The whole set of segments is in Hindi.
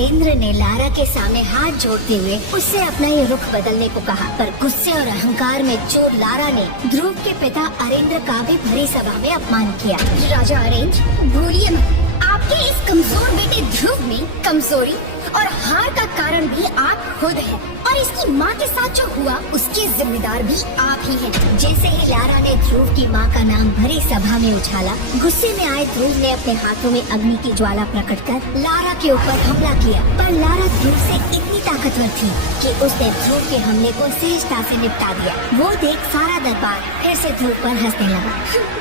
अरेंद्र ने लारा के सामने हाथ जोड़ते हुए उससे अपना ये रुख बदलने को कहा, पर गुस्से और अहंकार में चोर लारा ने ध्रुव के पिता अरेंद्र का भी भरी सभा में अपमान किया। राजा अरेंद्र, भूलिए मत, आपके इस कमजोर बेटे ध्रुव में कमजोरी और हार का कारण भी आप खुद हैं, और इसकी माँ के साथ जो हुआ उसके जिम्मेदार भी आप ही हैं। जैसे ही लारा ने ध्रुव की माँ का नाम भरी सभा में उछाला, गुस्से में आए ध्रुव ने अपने हाथों में अग्नि की ज्वाला प्रकट कर लारा के ऊपर हमला किया, पर लारा ध्रुव से इतनी ताकतवर थी कि उसने ध्रुव के हमले को सहजता से निपटा दिया। वो देख सारा दरबार फिर से ध्रुव पर हंसने लगा।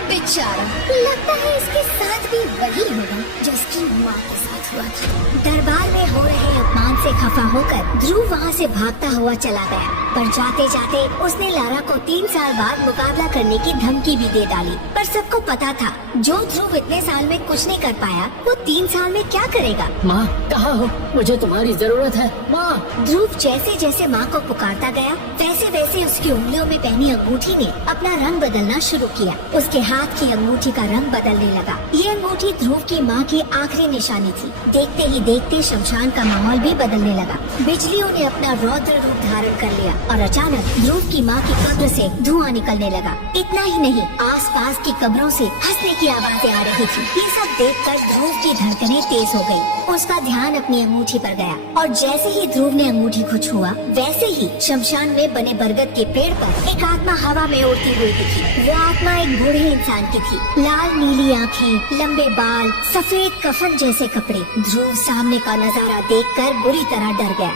बेचारा, लगता है इसके साथ भी वही होगा जिसकी माँ के साथ हुआ था। दरबार में हो रहे अपमान से खफा होकर ध्रुव वहाँ से भागता हुआ चला गया, पर जाते जाते उसने लारा को 3 साल बाद मुकाबला करने की धमकी भी दे डाली। पर सबको पता था जो ध्रुव इतने साल में कुछ नहीं कर पाया, वो 3 साल में क्या करेगा। माँ, कहाँ हो? मुझे तुम्हारी जरूरत है माँ। ध्रुव जैसे जैसे माँ को पुकारता गया, वैसे वैसे उसकी उंगलियों में पहनी अंगूठी ने अपना रंग बदलना शुरू किया। उसके हाथ की अंगूठी का रंग बदलने लगा। ये अंगूठी ध्रुव की माँ की आखिरी निशानी थी। देखते ही देखते शमशान का माहौल भी बदलने लगा। बिजलियों ने अपना रौद्र रूप धारण कर लिया और अचानक ध्रुव की माँ की कब्र से धुआं निकलने लगा। इतना ही नहीं, आसपास की कब्रों से हंसने की आवाजें आ रही थी। ये सब देखकर ध्रुव की धड़कनें तेज हो गयी। उसका ध्यान अपनी अंगूठी पर गया और जैसे ही ध्रुव ने अंगूठी को छुआ, वैसे ही शमशान में बने बरगद के पेड़ पर एक आत्मा हवा में उड़ती हुई दिखी। वो आत्मा एक बूढ़े इंसान की थी। लाल नीली आँखें, लंबे बाल, सफेद कफन जैसे कपड़े। ध्रुव सामने का नजारा देखकर बुरी तरह डर गया।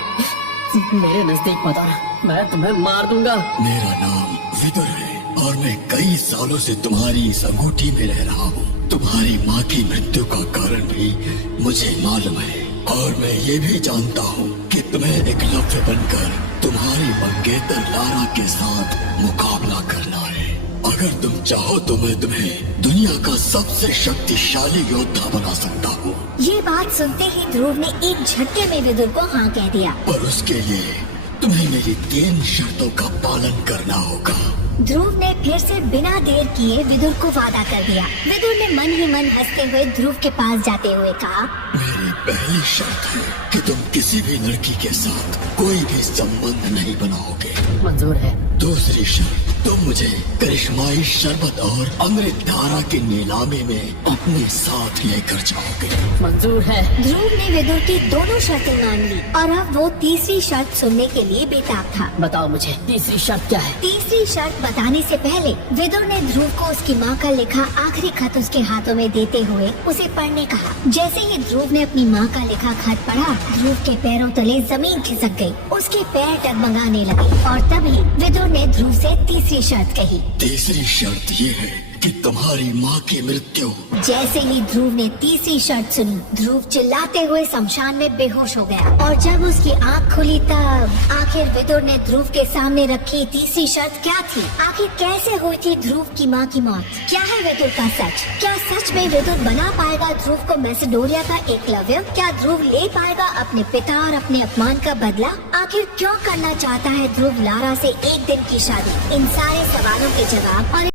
मेरे नजदीक मत आना, मैं तुम्हें मार दूंगा। मेरा नाम विदुर है और मैं कई सालों से तुम्हारी इस अंगूठी में रह रहा हूँ। तुम्हारी माँ की मृत्यु का कारण भी मुझे मालूम है और मैं ये भी जानता हूँ कि तुम्हें एकलव्य बनकर तुम्हारी मंगेतर लारा के साथ मुकाबला करना है। अगर तुम चाहो तो मैं तुम्हें दुनिया का सबसे शक्तिशाली योद्धा बना सकता हूँ। ये बात सुनते ही ध्रुव ने एक झटके में विदुर को हाँ कह दिया। पर उसके लिए तुम्हें मेरी 3 शर्तों का पालन करना होगा। ध्रुव ने फिर से बिना देर किए विदुर को वादा कर दिया। विदुर ने मन ही मन हंसते हुए ध्रुव के पास जाते हुए कहा, मेरी पहली शर्त है कि तुम किसी भी लड़की के साथ कोई भी संबंध नहीं बनाओगे। मंजूर है। दूसरी शर्त, तुम मुझे करिश्माई शरबत और अमृत धारा की नीलामी में अपने साथ लेकर जाओगे। मंजूर है। ध्रुव ने विदुर की दोनों शर्तें मान ली और अब वो तीसरी शर्त सुनने के लिए बेताब था। बताओ मुझे तीसरी शर्त क्या है? तीसरी शर्त बताने से पहले विदुर ने ध्रुव को उसकी माँ का लिखा आखिरी खत उसके हाथों में देते हुए उसे पढ़ने कहा। जैसे ही ध्रुव ने अपनी माँ का लिखा खत पढ़ा, ध्रुव के पैरों तले जमीन खिसक गई। उसके पैर डगमगाने लगे और तभी विदुर ने ध्रुव से तीसरी शर्त कही। तीसरी शर्त ये है कि तुम्हारी माँ की मृत्यु। जैसे ही ध्रुव ने तीसरी शर्त सुनी, ध्रुव चिल्लाते हुए शमशान में बेहोश हो गया और जब उसकी आँख खुली तब आखिर विदुर ने ध्रुव के सामने रखी तीसरी शर्त क्या थी? आखिर कैसे हुई थी ध्रुव की माँ की मौत? क्या है विदुर का सच? क्या सच में विदुर बना पाएगा ध्रुव को मैसेडोनिया का एकलव्य? क्या ध्रुव ले पाएगा अपने पिता और अपने अपमान का बदला? आखिर क्यों करना चाहता है ध्रुव लारा से एक दिन की शादी? इन सारे सवालों के जवाब और